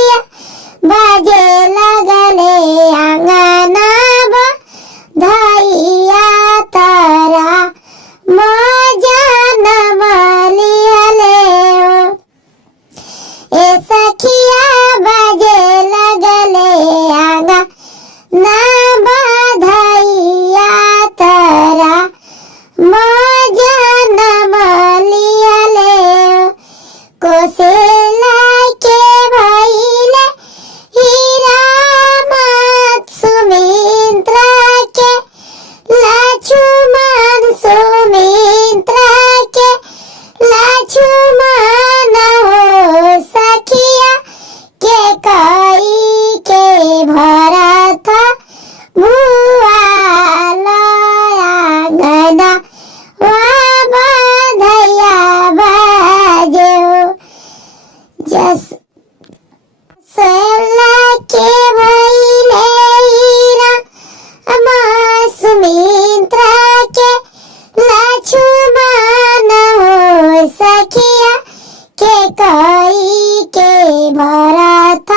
सखिया बाजे लगले आंगना बधाइया तारा मजान मलियले ए सखिया बाजे लगले आंगना बधाइया तारा मजान मलियले कोसेला के भइले हीरा मत सुमित्रा के लक्ष्मण सुमित्रा के लक्ष्मण हो सखिया के कई के भरत भुआल आंगना बधाइया बाजे जस सोला के भइले हीरा सुमित्रा के लक्ष्मण हो सखिया के कई के भरत